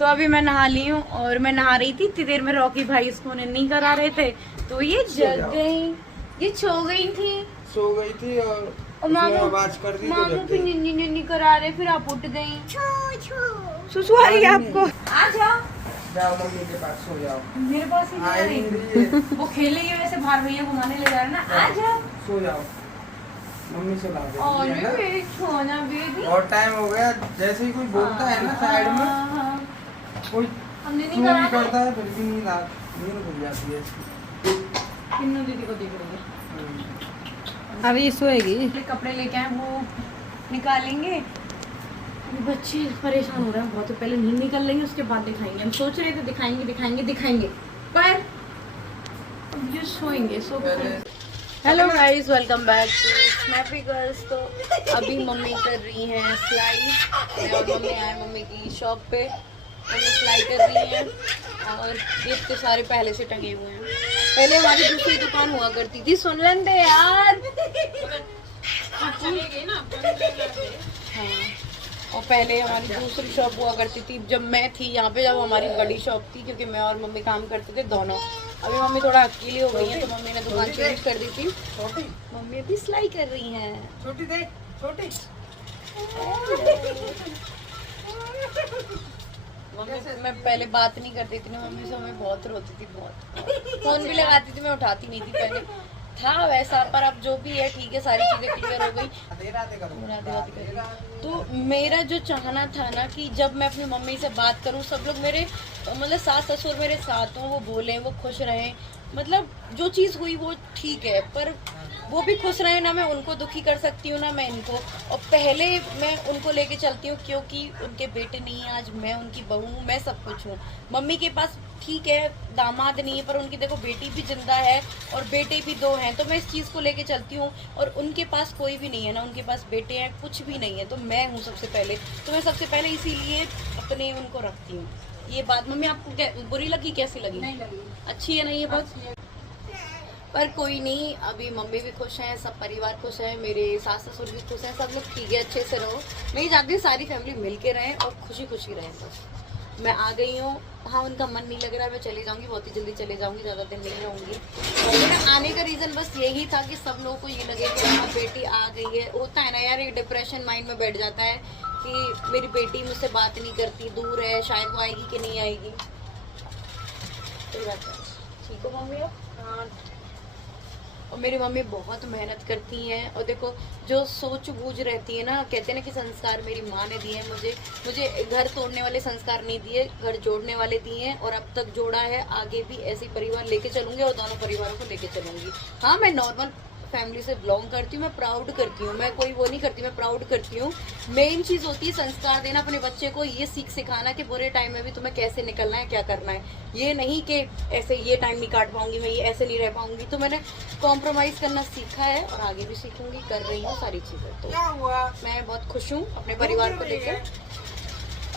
तो अभी मैं नहा ली हूँ और मैं नहा रही थी, इतनी देर में रॉकी भाई इसको नहीं करा रहे थे तो ये जग गई, ये सो गई थी और मामू आवाज कर दी, मामू फिर निन्नी करा रहे, फिर आप उठ गई। सुसु आ रही है आपको? आ जाओ, जाओ मम्मी के पास सो जाओ। मेरे पास ही नहीं आ रही। वो खेलेंगे वैसे, बाहर भैया घुमाने ले जा रहे ना। आ जाओ, सो जाओ, मम्मी से बात है मेरी छोना बेबी। और टाइम हो गया, जैसे ही कोई बोलता है ना साइड में, कोई हमने नहीं करा करता है, फिर भी नींद खुल जाती है इसकी। किन्नू दीदी को देख रही है। अभी सोएगी। कपड़े लेके आए वो निकालेंगे। अभी बच्चे परेशान हो रहे हैं बहुत, तो पहले नींद निकल लेंगे उसके बाद दिखाएंगे। हम सोच रहे थे दिखाएंगे पर अब ये सोएंगे। So hello guys, welcome back to Snappy Girls. तो अभी मम्मी कर रही हैं सिलाई, और मम्मी आए मम्मी की शॉप पे, मम्मी सिलाई कर रही हैं। और ये इतने सारे पहले से टंगे हुए हैं। पहले हमारी दूसरी दुकान हुआ करती थी, सुन लें दे यार। हाँ, और पहले हमारी दूसरी शॉप हुआ करती थी जब मैं थी यहाँ पे, जब हमारी बड़ी शॉप थी, क्योंकि मैं और मम्मी काम करते थे दोनों। अभी मम्मी थोड़ा अकेली हो गई है तो मम्मी ने दुकान चेंज कर दी थी। मम्मी अभी सिलाई कर रही हैं। छोटी देख, छोटी मम्मी, मैं पहले बात नहीं करती थी ना मम्मी से, मम्मी बहुत रोती थी, बहुत फोन भी लगाती थी, मैं उठाती नहीं थी पहले, था वैसा। पर अब जो भी है ठीक है, सारी चीजें क्लियर हो गई। तो मेरा जो चाहना था ना कि जब मैं अपनी मम्मी से बात करूं, सब लोग मेरे मतलब सास ससुर मेरे साथ हों, वो बोलें, वो खुश रहें, मतलब जो चीज़ हुई वो ठीक है, पर वो भी खुश रहे ना। मैं उनको दुखी कर सकती हूँ ना मैं इनको। और पहले मैं उनको लेके चलती हूँ क्योंकि उनके बेटे नहीं है, आज मैं उनकी बहू हूँ, मैं सब कुछ हूँ। मम्मी के पास ठीक है दामाद नहीं है, पर उनकी देखो बेटी भी जिंदा है और बेटे भी 2 हैं, तो मैं इस चीज़ को लेके चलती हूँ। और उनके पास कोई भी नहीं है ना, उनके पास बेटे हैं, कुछ भी नहीं है, तो मैं हूँ सबसे पहले। तो मैं सबसे पहले इसीलिए अपने उनको रखती हूँ। ये बात मम्मी आपको बुरी लगी, कैसी लगी? नहीं लगी, अच्छी है ना ये बात? पर कोई नहीं, अभी मम्मी भी खुश हैं, सब परिवार खुश है, मेरे सास ससुर भी खुश हैं, सब लोग ठीक है, अच्छे से रहो। मैं ये चाहती हूँ सारी फैमिली मिल के रहें और खुशी खुशी रहें। बस मैं आ गई हूँ। हाँ, उनका मन नहीं लग रहा है, मैं चली जाऊँगी, बहुत ही जल्दी चले जाऊँगी, ज़्यादा दिन नहीं रहूँगी। और मेरा आने का रीज़न बस यही था कि सब लोगों को ये लगे कि हाँ बेटी आ गई है। होता है ना यार, ये डिप्रेशन माइंड में बैठ जाता है कि मेरी बेटी मुझसे बात नहीं करती, दूर है, शायद वो आएगी कि नहीं आएगी। तो बात है, ठीक हो मम्मी? हाँ। और मेरी मम्मी बहुत मेहनत करती हैं, और देखो जो सोच बूझ रहती है ना, कहते हैं ना कि संस्कार मेरी माँ ने दिए हैं मुझे घर तोड़ने वाले संस्कार नहीं दिए, घर जोड़ने वाले दिए हैं, और अब तक जोड़ा है, आगे भी ऐसे परिवार लेके चलूंगी और दोनों परिवारों को लेके चलूंगी। हाँ, मैं नॉर्मल फैमिली से बिलोंग करती हूँ, मैं प्राउड करती हूँ, मैं कोई वो नहीं करती, मैं प्राउड करती हूँ। मेन चीज़ होती है संस्कार देना अपने बच्चे को, ये सीख सिखाना कि बुरे टाइम में भी तुम्हें कैसे निकलना है, क्या करना है। ये नहीं कि ऐसे ये टाइम नहीं काट पाऊंगी मैं, ये ऐसे नहीं रह पाऊंगी। तो मैंने कॉम्प्रोमाइज़ करना सीखा है और आगे भी सीखूंगी, कर रही हूँ सारी चीज़ें। तो मैं बहुत खुश हूँ अपने परिवार को लेकर।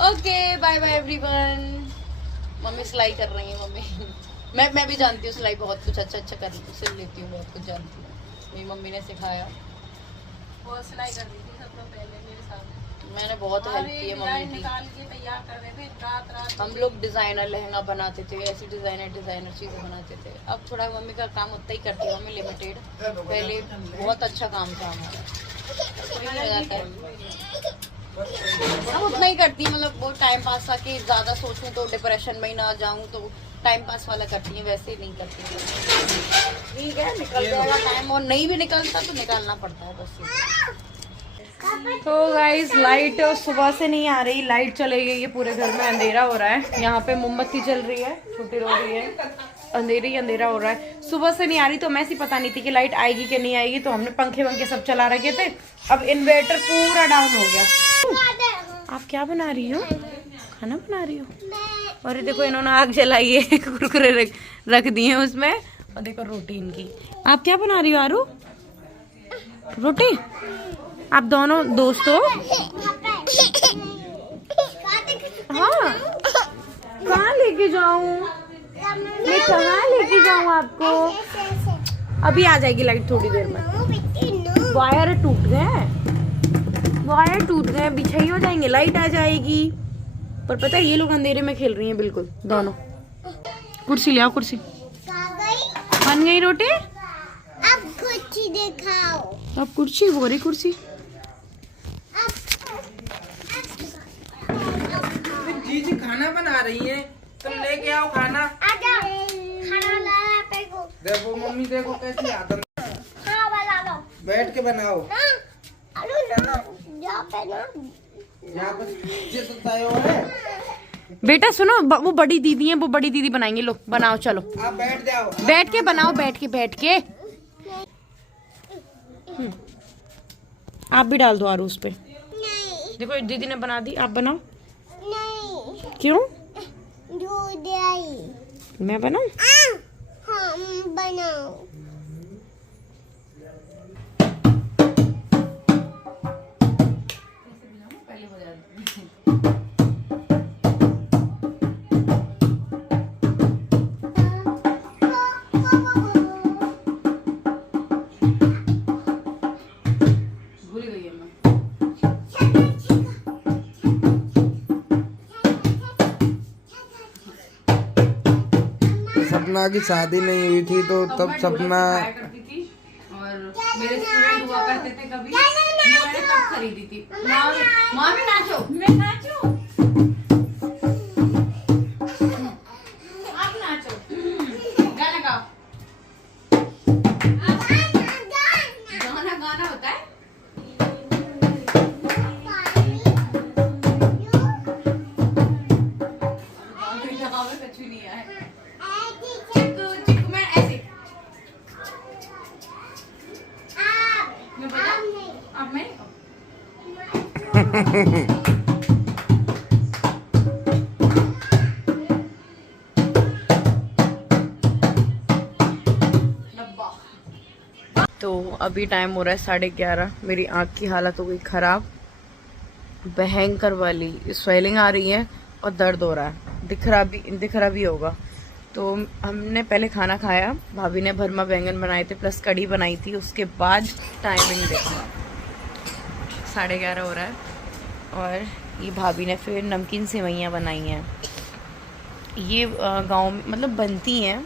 Okay, bye bye everyone. Mummy सिलाई कर रही है मम्मी। मैं भी जानती हूँ सिलाई बहुत कुछ अच्छा कर लेती हूँ, बहुत कुछ जानती हूँ, मेरी मम्मी ने सिखाया। वो सिलाई कर रही थी सब लोग पहले मेरे साथ, मैंने बहुत हेल्प की है मम्मी की। निकाल के तैयार कर रहे थे, रात हम लोग डिजाइनर लहंगा बनाते थे, ऐसी डिजाइनर चीजें बनाते थे। अब थोड़ा मम्मी का काम उतना ही करती है मम्मी, लिमिटेड। पहले बहुत अच्छा काम था हमारा, कोई नहीं लगाता है, अब उतना ही करती है। मतलब वो टाइम पास था कि ज्यादा सोचूं तो डिप्रेशन में ही ना जाऊं, तो टाइम पास वाला करती है, वैसे ही नहीं करती है। ठीक है, निकल जाएगा टाइम, और नहीं भी निकलता तो निकालना पड़ता है बस। तो गाइस, लाइट सुबह से नहीं आ रही, लाइट चले गई है, पूरे घर में अंधेरा हो रहा है। यहाँ पे मोमबत्ती जल रही है, छोटी रो रही है, अंधेरा हो रहा है। सुबह से नहीं आ रही तो मैं सी पता नहीं थी कि लाइट आएगी कि नहीं आएगी, तो हमने पंखे वंखे सब चला रखे थे। अब इन्वर्टर पूरा डाउन हो गया। आप क्या बना रही हो? खाना बना रही हो? और देखो इन्होंने आग जलाई है, कुरकुरे रख दिए हैं उसमें, और देखो रोटी इनकी। आप क्या बना रही हो आरू? रोटी? आप दोनों दोस्त हो? हाँ, कहाँ लेके जाऊँ मैं, कहाँ लेके जाऊँ आपको? अभी आ जाएगी लाइट थोड़ी देर में। वायर टूट गए, बिछाई हो जाएंगे, लाइट आ जाएगी। पर पता है ये लोग अंधेरे में खेल रही हैं बिल्कुल दोनों। कुर्सी ले आओ, कुर्सी बन गई रोटी। अब कुर्सी दिखाओ। अब कुर्सी, वो रही कुर्सी। जीजी खाना बना रही है, तुम लेके आओ खाना। आजा खाना ला पे को। देखो मम्मी, देखो कैसी आदत। हाँ बना लो। बैठ के बनाओ। अरे ना यहाँ पे ना। यहाँ पर ये तो तय हो है। बेटा सुनो, वो बड़ी दीदी है, वो बड़ी दीदी बनाएंगे। लो बनाओ, चलो आप बैठ जाओ। बैठ के बनाओ, बैठ के। आप भी डाल दो आरू उस पे। नहीं देखो दीदी ने बना दी, आप बनाओ। नहीं क्यों? दूध आई। मैं बनाऊं? हम बनाओ। सपना की शादी नहीं हुई थी तो तब सपना करती थी और मेरे स्टूडेंट हुआ करते थे कभी, ये मैंने तब खरीदी थी। मामी नाचो, मैं नाचो, आप नाचो, गाना गाओ। गाना होता है। कुछ नहीं है। चिकू मैं ऐसे मैं बता, अब मैं तो अभी टाइम हो रहा है 11:30। मेरी आँख की हालत हो गई ख़राब, भयंकर वाली स्वेलिंग आ रही है और दर्द हो रहा है। दिख रहा भी होगा। तो हमने पहले खाना खाया, भाभी ने भरमा बैंगन बनाए थे प्लस कढ़ी बनाई थी। उसके बाद टाइमिंग देखा 11:30 हो रहा है और ये भाभी ने फिर नमकीन सेवइयाँ बनाई हैं। ये गांव में मतलब बनती हैं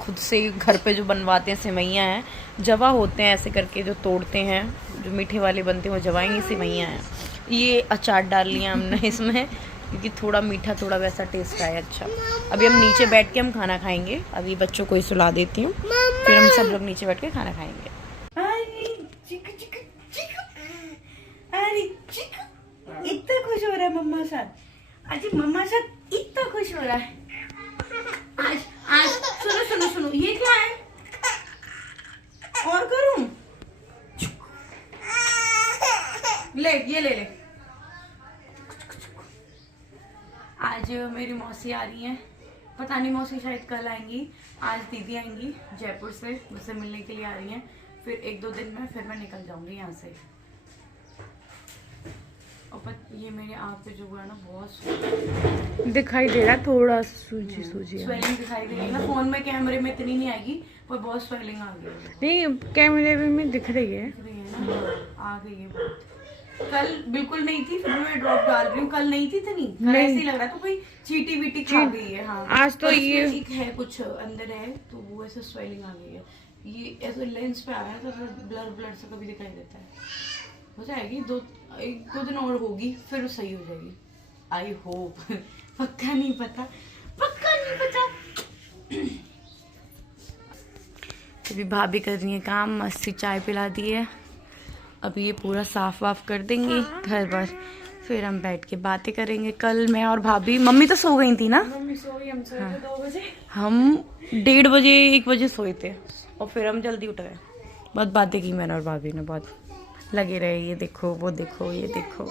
खुद से, घर पे जो बनवाते हैं सेवइयाँ हैं, जवा होते हैं ऐसे करके जो तोड़ते हैं, जो मीठे वाले बनते हैं वो जवाएंगी सेवइयाँ हैं। ये अचार डाल लिया हमने इसमें क्योंकि थोड़ा मीठा थोड़ा वैसा टेस्ट आया अच्छा। अभी हम नीचे बैठ के हम खाना खाएंगे। अभी बच्चों को ही सुला देती हूँ, फिर हम सब लोग नीचे बैठ के खाना खाएंगे। अरे इतना खुश हो रहा है मम्मा साथ, आज मम्मा साथ इतना खुश हो रहा है। आज सुनो ये क्या है? और करूं? ये ले। आज मेरी मौसी आ रही हैं, पता नहीं मौसी शायद कल आएंगी। आज दीदी आएंगी जयपुर से, मुझसे मिलने के लिए आ रही हैं। फिर 1-2 दिन में फिर मैं निकल जाऊंगी यहाँ से। और ये मेरे आँख पे जो हुआ ना बहुत दिखाई दे रहा है, थोड़ा सूजी स्वेलिंग दिखाई दे रही है ना। फोन में कैमरे में इतनी नहीं आएगी पर बहुत स्वेलिंग आ गई है। नहीं कैमरे में दिख रही है ना, आ गई है बहुत। कल बिल्कुल नहीं थी, फिर मैं ड्रॉप डाल रही हूँ। कल नहीं थी इतनी, ऐसे ही लग रहा था कोई चीटी वीटी खा गई है। हाँ आज तो ये ठीक है, कुछ अंदर है तो वो ऐसे स्वेलिंग आ गई है। ये ऐसे लेंस पे आ रहा है तो ब्लर से कभी दिखाई देता है। हो जाएगी 1-2 दिन और होगी फिर सही हो जाएगी, आई होप। पक्का नहीं पता। अभी भाभी कर रही है काम, मस्त सी चाय पिला दी है। अभी ये पूरा साफ वाफ कर देंगे घर पर, फिर हम बैठ के बातें करेंगे। कल मैं और भाभी, मम्मी तो सो गई थी ना, मम्मी सोई, हम सोए थे 2 बजे। हम 1:30 बजे 1 बजे सोए थे और फिर हम जल्दी उठ गए। बहुत बातें की मैंने और भाभी ने, बहुत लगे रहे, ये देखो वो देखो ये देखो।